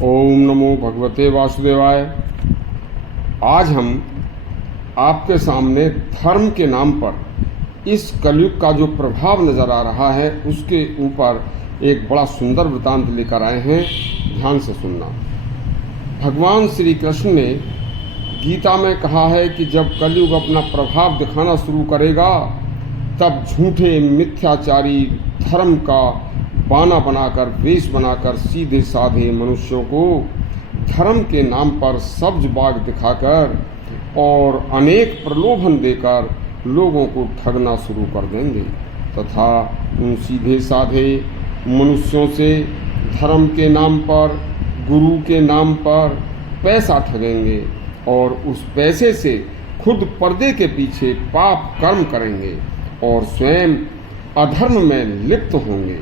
ओम नमो भगवते वासुदेवाय। आज हम आपके सामने धर्म के नाम पर इस कलयुग का जो प्रभाव नज़र आ रहा है उसके ऊपर एक बड़ा सुंदर वृतांत लेकर आए हैं। ध्यान से सुनना। भगवान श्री कृष्ण ने गीता में कहा है कि जब कलयुग अपना प्रभाव दिखाना शुरू करेगा तब झूठे मिथ्याचारी धर्म का बाना बनाकर वेश बनाकर सीधे साधे मनुष्यों को धर्म के नाम पर सब्ज बाग दिखाकर और अनेक प्रलोभन देकर लोगों को ठगना शुरू कर देंगे तथा उन सीधे साधे मनुष्यों से धर्म के नाम पर गुरु के नाम पर पैसा ठगेंगे और उस पैसे से खुद पर्दे के पीछे पाप कर्म करेंगे और स्वयं अधर्म में लिप्त होंगे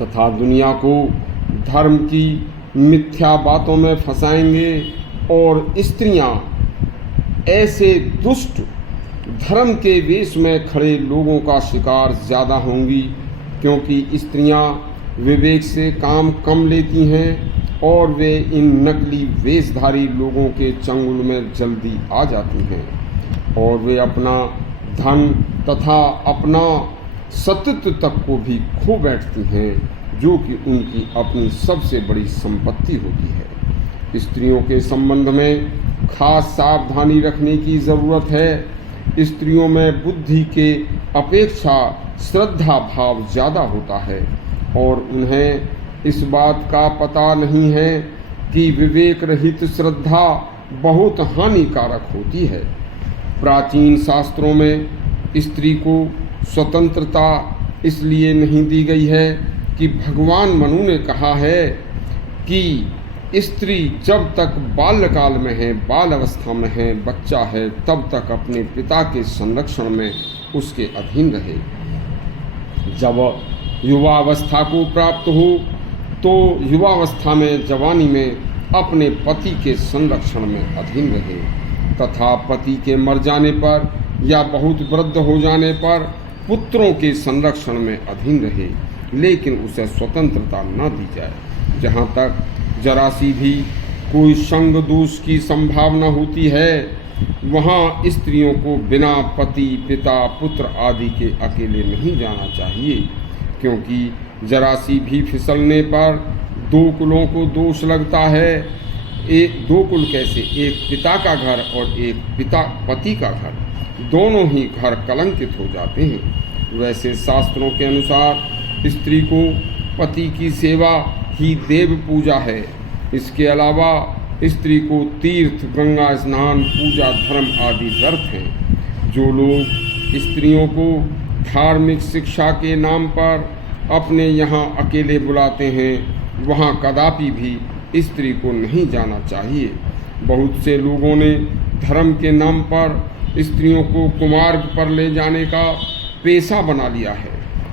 तथा दुनिया को धर्म की मिथ्या बातों में फंसाएंगे और स्त्रियां ऐसे दुष्ट धर्म के वेश में खड़े लोगों का शिकार ज़्यादा होंगी, क्योंकि स्त्रियां विवेक से काम कम लेती हैं और वे इन नकली वेशधारी लोगों के चंगुल में जल्दी आ जाती हैं और वे अपना धन तथा अपना सत्यत्व तक को भी खो बैठती हैं, जो कि उनकी अपनी सबसे बड़ी संपत्ति होती है। स्त्रियों के संबंध में खास सावधानी रखने की ज़रूरत है। स्त्रियों में बुद्धि के अपेक्षा श्रद्धा भाव ज़्यादा होता है और उन्हें इस बात का पता नहीं है कि विवेक रहित श्रद्धा बहुत हानिकारक होती है। प्राचीन शास्त्रों में स्त्री को स्वतंत्रता इसलिए नहीं दी गई है कि भगवान मनु ने कहा है कि स्त्री जब तक बाल्यकाल में है, बाल अवस्था में है, बच्चा है, तब तक अपने पिता के संरक्षण में उसके अधीन रहे। जब युवावस्था को प्राप्त हो तो युवावस्था में, जवानी में अपने पति के संरक्षण में अधीन रहे तथा पति के मर जाने पर या बहुत वृद्ध हो जाने पर पुत्रों के संरक्षण में अधीन रहे, लेकिन उसे स्वतंत्रता न दी जाए। जहाँ तक जरा सी भी कोई संग दोष की संभावना होती है, वहाँ स्त्रियों को बिना पति, पिता, पुत्र आदि के अकेले नहीं जाना चाहिए, क्योंकि जरा सी भी फिसलने पर दो कुलों को दोष लगता है। दो कुल कैसे, एक पिता का घर और एक पति का घर, दोनों ही घर कलंकित हो जाते हैं। वैसे शास्त्रों के अनुसार स्त्री को पति की सेवा ही देव पूजा है। इसके अलावा स्त्री को तीर्थ, गंगा स्नान, पूजा, धर्म आदि व्यर्थ हैं। जो लोग स्त्रियों को धार्मिक शिक्षा के नाम पर अपने यहाँ अकेले बुलाते हैं, वहाँ कदापि भी स्त्री को नहीं जाना चाहिए। बहुत से लोगों ने धर्म के नाम पर स्त्रियों को कुमार्ग पर ले जाने का पेशा बना लिया है।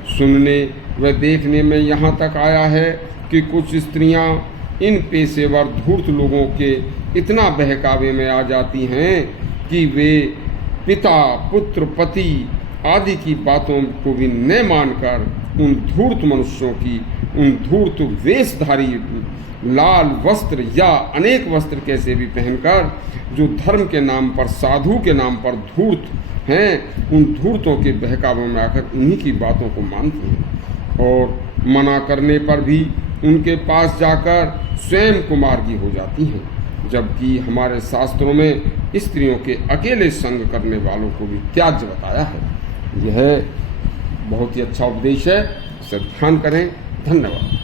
सुनने व देखने में यहाँ तक आया है कि कुछ स्त्रियाँ इन पेशेवर धूर्त लोगों के इतना बहकावे में आ जाती हैं कि वे पिता, पुत्र, पति आदि की बातों को भी न मानकर उन धूर्त मनुष्यों की, उन धूर्त वेशधारी लाल वस्त्र या अनेक वस्त्र कैसे भी पहनकर जो धर्म के नाम पर, साधु के नाम पर धूर्त हैं, उन धूर्तों के बहकावों में आकर उन्हीं की बातों को मानती हैं और मना करने पर भी उनके पास जाकर स्वयं कुमार्गी हो जाती हैं। जबकि हमारे शास्त्रों में स्त्रियों के अकेले संग करने वालों को भी त्याज्य बताया है। यह बहुत ही अच्छा उपदेश है, इसे ध्यान करें। धन्यवाद।